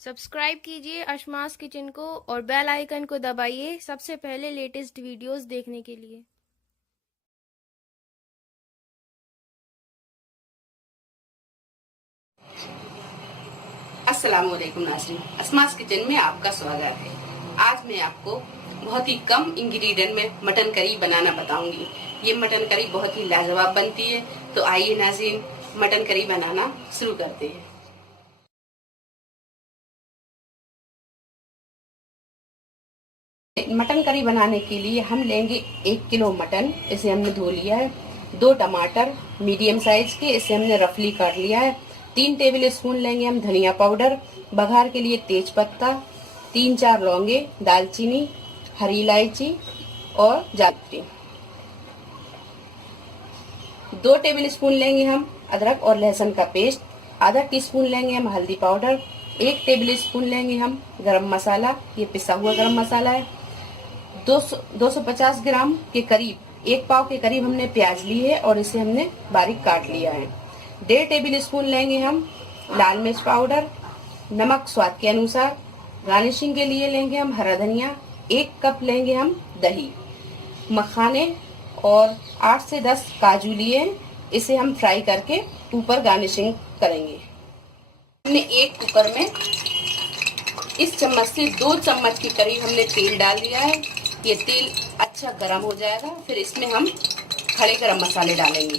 Subscribe कीजिए अशमास kitchen को और बेल आइकन को दबाइए सबसे पहले लेटेस्ट वीडियोस देखने के लिए। अस्सलाम वालेकुम नाज़रीन, असमास किचन में आपका स्वागत है। आज मैं आपको बहुत ही कम इंग्रेडिएंट में मटन करी बनाना बताऊंगी। ये मटन करी बहुत ही लाजवाब बनती है। तो आइए नाज़रीन, मटन करी बनाना शुरू करते हैं। मटन करी बनाने के लिए हम लेंगे 1 किलो मटन, इसे हमने धो लिया है। 2 टमाटर मीडियम साइज के, इसे हमने रफली काट लिया है। 3 टेबल स्पून लेंगे हम धनिया पाउडर, बघार के लिए तेज पत्ता, 3-4 लौंगे, दालचीनी, हरी इलायची और जावित्री। 2 टेबल स्पून लेंगे हम अदरक और लहसुन का पेस्ट। आधा टीस्पून लेंगे हम हल्दी पाउडर। 1 टेबल स्पून लेंगे हम गरम मसाला, ये पिसा हुआ गरम मसाला है। 250 ग्राम के करीब, 1 पाव के करीब हमने प्याज ली है और इसे हमने बारीक काट लिया है। 1.5 टेबल स्पून लेंगे हम लाल मिर्च पाउडर, नमक स्वाद के अनुसार। गार्निशिंग के लिए लेंगे हम हरा धनिया। 1 कप लेंगे हम दही, मखाने और 8 से 10 काजू लिए, इसे हम फ्राई करके ऊपर गार्निशिंग करेंगे। हमने एक कुकर में इस चम्मच से 2 चम्मच के करीब हमने तेल डाल दिया है। ये तेल अच्छा गर्म हो जाएगा, फिर इसमें हम खड़े गरम मसाले डालेंगे।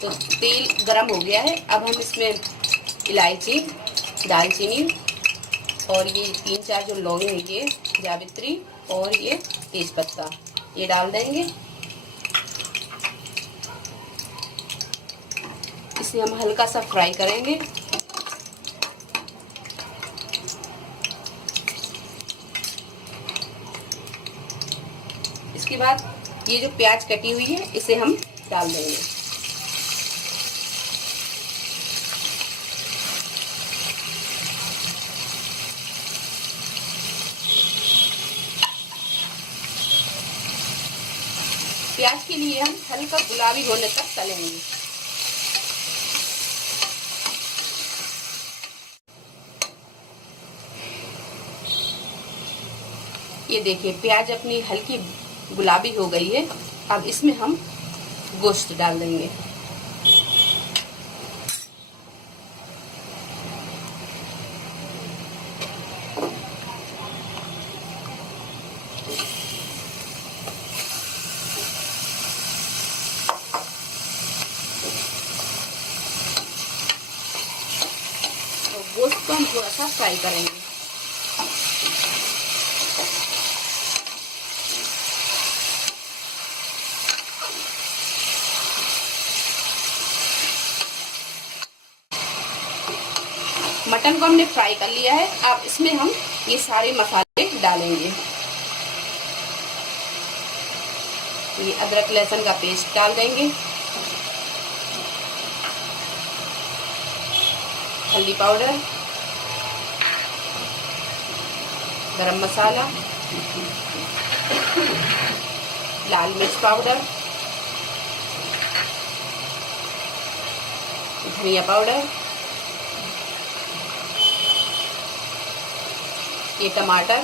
तो तेल गरम हो गया है, अब हम इसमें इलायची, दालचीनी और ये 3-4 जो लौंग है, ये जावित्री और ये तेज पत्ता, ये डाल देंगे। इसे हम हल्का सा फ्राई करेंगे। इसके बाद ये जो प्याज कटी हुई है, इसे हम डाल देंगे। प्याज के लिए हम हल्का गुलाबी होने तक तलेंगे। ये देखिए प्याज अपनी हल्की गुलाबी हो गई है। अब इसमें हम गोश्त डाल देंगे। तो गोश्त को हम थोड़ा सा फ्राई करेंगे। मटन को हमने फ्राई कर लिया है। अब इसमें हम ये सारे मसाले डालेंगे। ये अदरक लहसुन का पेस्ट डाल देंगे, हल्दी पाउडर, गरम मसाला, लाल मिर्च पाउडर, धनिया पाउडर, ये टमाटर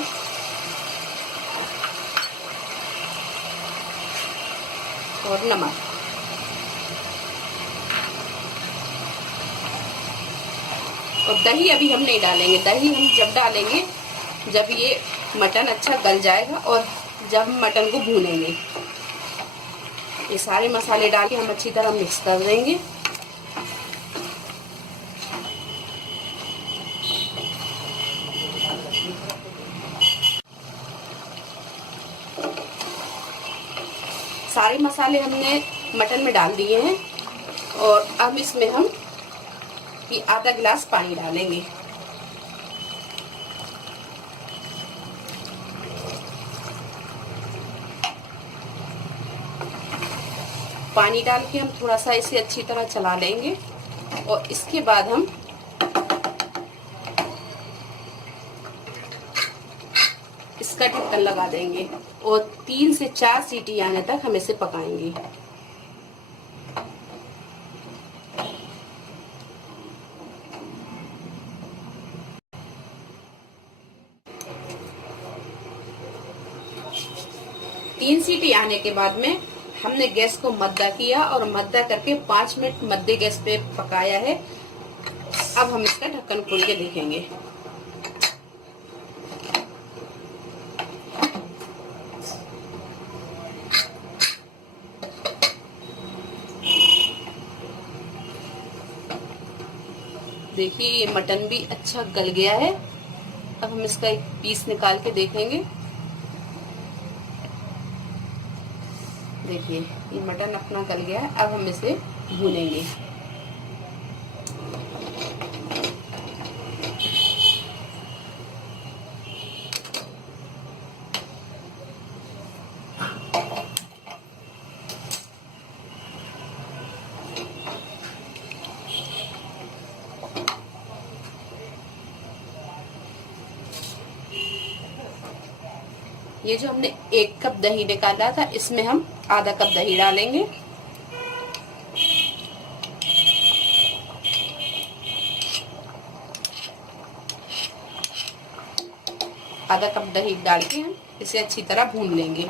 और नमक। और दही अभी हम नहीं डालेंगे। दही हम जब डालेंगे जब ये मटन अच्छा गल जाएगा और जब हम मटन को भूनेंगे। ये सारे मसाले डाल के हम अच्छी तरह मिक्स कर देंगे। सारे मसाले हमने मटन में डाल दिए हैं और अब इसमें हम ये आधा गिलास पानी डालेंगे। पानी डाल के हम थोड़ा सा इसे अच्छी तरह चला लेंगे और इसके बाद हम इसका ढक्कन लगा देंगे और 3 से 4 सीटी आने तक हम इसे पकाएंगे। सीटी आने के बाद में हमने गैस को मद्दा किया और मद्दा करके 5 मिनट मद्दे गैस पे पकाया है। अब हम इसका ढक्कन खोल के देखेंगे। देखिए ये मटन भी अच्छा गल गया है। अब हम इसका एक पीस निकाल के देखेंगे। देखिए ये मटन अपना गल गया है। अब हम इसे भूनेंगे। ये जो हमने 1 कप दही निकाला था, इसमें हम आधा कप दही डालेंगे। आधा कप दही डाल के हम इसे अच्छी तरह भून लेंगे।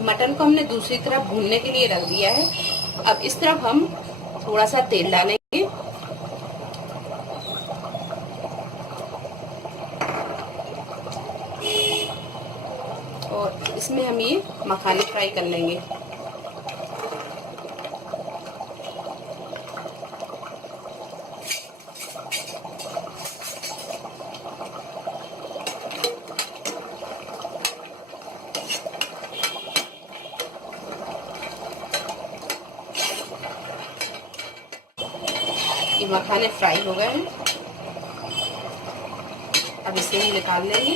मटन को हमने दूसरी तरफ भूनने के लिए रख दिया है। अब इस तरफ हम थोड़ा सा तेल डालेंगे और इसमें हम ये मखाने फ्राई कर लेंगे। ये मखाने फ्राई हो गए हैं। अब इसे हम निकाल लेंगे।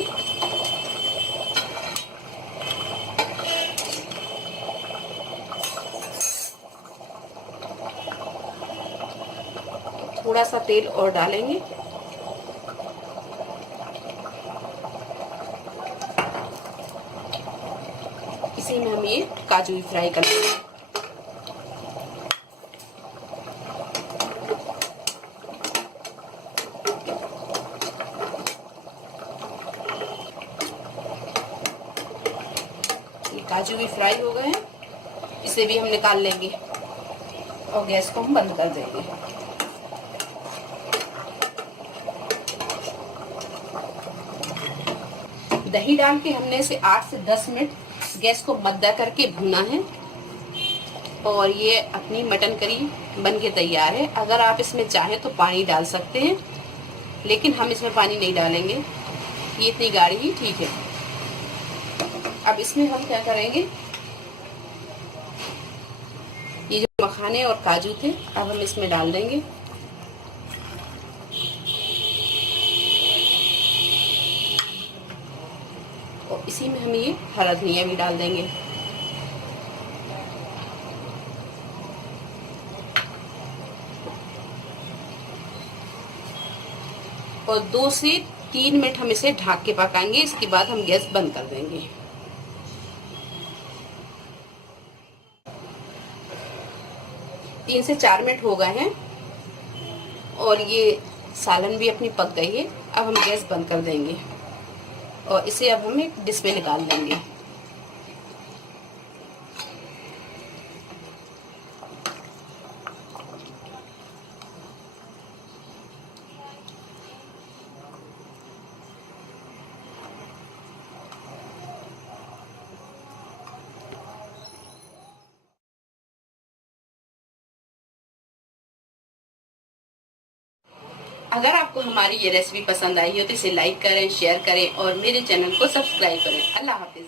थोड़ा सा तेल और डालेंगे। इसी में हम ये काजू भी फ्राई कर लेंगे। काजू भी फ्राई हो गए हैं। इसे भी हम निकाल लेंगे और गैस को हम बंद कर देंगे। दही डाल के हमने इसे 8 से 10 मिनट गैस को मद्दा करके भुना है और ये अपनी मटन करी बन के तैयार है। अगर आप इसमें चाहें तो पानी डाल सकते हैं, लेकिन हम इसमें पानी नहीं डालेंगे। ये इतनी गाढ़ी ही ठीक है। अब इसमें हम क्या करेंगे, ये जो मखाने और काजू थे अब हम इसमें डाल देंगे। और इसी में हम ये हरा धनिया भी डाल देंगे। और 2 से 3 मिनट हम इसे ढक के पकाएंगे। इसके बाद हम गैस बंद कर देंगे। 3 से 4 मिनट हो गए हैं और ये सालन भी अपनी पक गई है। अब हम गैस बंद कर देंगे और इसे अब हम एक डिश में निकाल देंगे। अगर आपको हमारी ये रेसिपी पसंद आई हो तो इसे लाइक करें, शेयर करें और मेरे चैनल को सब्सक्राइब करें। अल्लाह हाफिज।